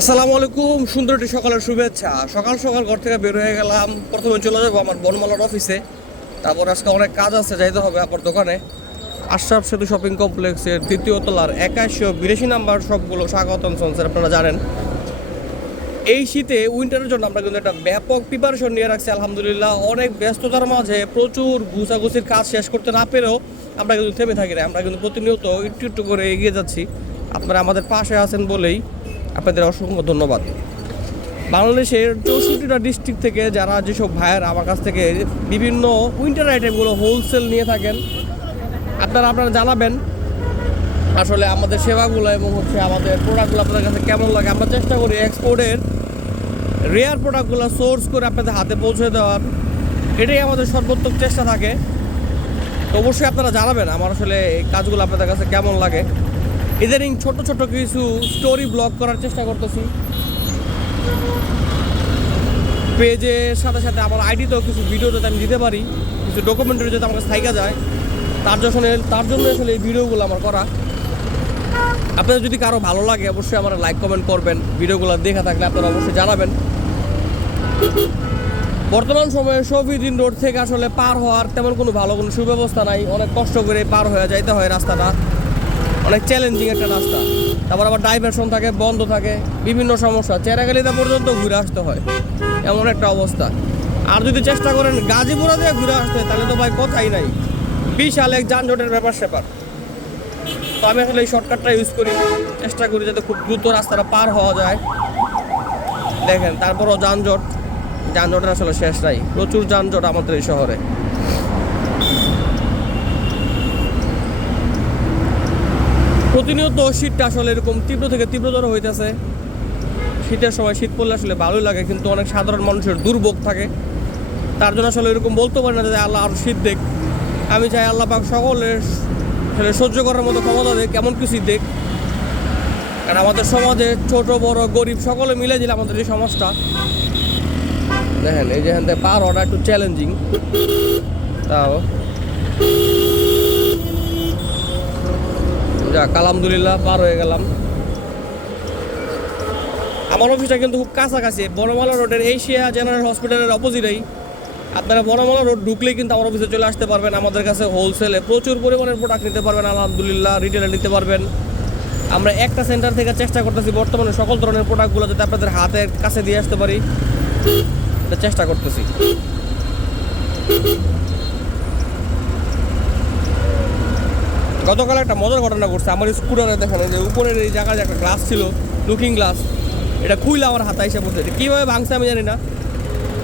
আসসালামু আলাইকুম, সুন্দর একটি সকালের শুভেচ্ছা। সকাল সকাল ঘর থেকে বের হয়ে গেলাম। প্রথমে চলে যাবো আমার বনমালার অফিসে। তারপর আজকে অনেক কাজ আছে, যাইতে হবে আমার দোকানে। আশরাফ সেতু শপিং কমপ্লেক্সের ২য় তলার ৮১-৮২ নাম্বার সবগুলো স্বাগতম সন্সের, আপনারা জানেন। এই শীতে উইন্টারের জন্য আমরা কিন্তু একটা ব্যাপক প্রিপারেশন নিয়ে রাখছি আলহামদুলিল্লাহ। অনেক ব্যস্ততার মাঝে প্রচুর গুছাগুছির কাজ শেষ করতে না পেরেও আমরা কিন্তু থেমে থাকি না। আমরা কিন্তু প্রতিনিয়ত একটু একটু করে এগিয়ে যাচ্ছি। আপনারা আমাদের পাশে আছেন বলেই আপনাদের অসংখ্য ধন্যবাদ। বাংলাদেশের 64টা ডিস্ট্রিক্ট থেকে যারা যেসব ভাইয়ের আমার কাছ থেকে বিভিন্ন উইন্টার আইটেমগুলো হোলসেল নিয়ে থাকেন, আপনারা জানাবেন আসলে আমাদের সেবাগুলো এবং আমাদের প্রোডাক্টগুলো আপনাদের কাছে কেমন লাগে। আমরা চেষ্টা করি এক্সপোর্টের রেয়ার প্রোডাক্টগুলো সোর্স করে আপনাদের হাতে পৌঁছে দেওয়ার, এটাই আমাদের সর্বোত্তম চেষ্টা থাকে। তো অবশ্যই আপনারা জানাবেন আমার আসলে এই কাজগুলো আপনাদের কাছে কেমন লাগে। ইদানিং ছোট ছোট কিছু স্টোরি ব্লগ করার চেষ্টা করতেছি পেজের সাথে সাথে। আমার আইডিতেও কিছু ভিডিও যাতে আমি দিতে পারি, কিছু ডকুমেন্টারি যাতে আমার কাছে থাইকা যায়, তার জন্য আসলে এই ভিডিওগুলো আমার করা। আপনাদের যদি কারো ভালো লাগে অবশ্যই আমার লাইক কমেন্ট করবেন। ভিডিওগুলো দেখা থাকলে আপনারা অবশ্যই জানাবেন। বর্তমান সময়ে শফিউদ্দিন রোড থেকে আসলে পার হওয়ার তেমন কোনো ভালো কোনো সুব্যবস্থা নাই। অনেক কষ্ট করে পার হয়ে যাইতে হয়, রাস্তাটা অনেক চ্যালেঞ্জিং একটা রাস্তা। তারপর আবার ডাইভারশন থাকে, বন্ধ থাকে, বিভিন্ন সমস্যা, চেরাগালিতে পর্যন্ত ঘুরে আসতে হয়, এমন একটা অবস্থা। আর যদি চেষ্টা করেন গাজীপুরা দিয়ে ঘুরে আসতে, তাহলে তো ভাই কথাই নাই, বিশাল এক যানজটের ব্যাপার স্যাপার। তো আমি আসলে এই শর্টকাটটা ইউজ করি, চেষ্টা করি যাতে খুব দ্রুত রাস্তাটা পার হওয়া যায়। দেখেন তারপরও যানজটের আসলে শেষ নাই, প্রচুর যানজট আমাদের এই শহরে। প্রতিনিয়ত শীতটা আসলে এরকম তীব্র থেকে তীব্রতর হইতেছে। শীতের সময় শীত পড়লে আসলে ভালোই লাগে, কিন্তু অনেক সাধারণ মানুষের দুর্ভোগ থাকে। তার জন্য আসলে এরকম বলতে পারি না যে আল্লাহ আরও শীত দেখ। আমি চাই আল্লাহ পাক সকলের আসলে সহ্য করার মতো ক্ষমতা দেখ, এমন কিছু দেখ। কারণ আমাদের সমাজে ছোট বড় গরিব সকলে মিলে দিলে আমাদের এই সমাজটা। দেখেন এই যে এখান থেকে পার হওয়াটা একটু চ্যালেঞ্জিং, তাও যাক আলহামদুলিল্লাহ পার হয়ে গেলাম। আমার অফিসটা কিন্তু খুব কাছাকাছি, বনমালা রোডের এশিয়া জেনারেল হসপিটালের অপোজিটেই। আপনারা বনমালা রোড ঢুকলেই কিন্তু আমার অফিসে চলে আসতে পারবেন। আমাদের কাছে হোলসেলে প্রচুর পরিমাণের প্রোডাক্ট নিতে পারবেন আলহামদুলিল্লাহ, রিটেলে নিতে পারবেন। আমরা একটা সেন্টার থেকে চেষ্টা করতেছি বর্তমানে সকল ধরনের প্রোডাক্টগুলো যাতে আপনাদের হাতের কাছে দিয়ে আসতে পারি, এটা চেষ্টা করতেছি। গতকাল একটা মজার ঘটনা ঘটছে আমার স্কুটারে। দেখেন যে উপরের এই জায়গায় একটা গ্লাস ছিল, লুকিং গ্লাস, এটা খুইলে আমার হাতে এসে পড়ছে। এটা কীভাবে ভাঙছে আমি জানি না,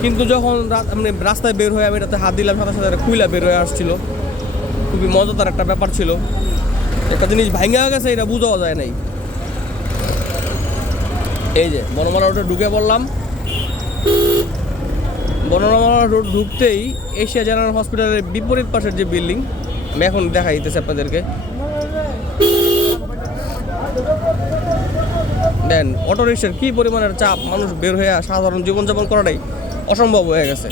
কিন্তু যখন আমি রাস্তায় বের হয়ে আমি এটাতে হাত দিলাম, সাথে সাথে এটা খুইলা বের হয়ে আসছিল। খুবই মজাদার একটা ব্যাপার ছিল। একটা জিনিস ভাঙা গেছে এটা বোঝাও যায় নাই। এই যে বনমালা রোডে ঢুকে পড়লাম। বনমালা রোড ঢুকতেই এশিয়া জেনারেল হসপিটালের বিপরীত পাশের যে বিল্ডিং, আমি এখন দেখা দিতেছি আপনাদেরকে। দেন অটো রিক্সার কী পরিমাণের চাপ, মানুষ বের হয়ে সাধারণ জীবনযাপন করাটাই অসম্ভব হয়ে গেছে।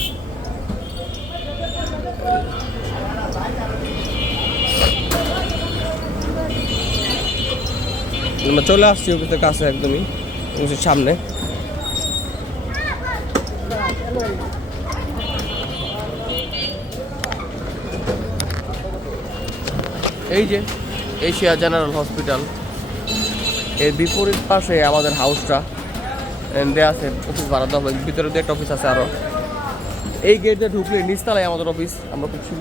আমরা চলে আসছি অফিসের কাছে, একদমই অফিসের সামনে। এই যে এশিয়া জেনারেল হসপিটাল, এর বিপরীত পাশে আমাদের হাউসটা দেওয়া আছে, অফিস ভাড়া দেওয়া হবে। ভিতরে দিয়ে একটা অফিস আছে আরও। এই গেট দিয়ে ঢুকলে নিচতলায় আমাদের অফিস। আমরা খুব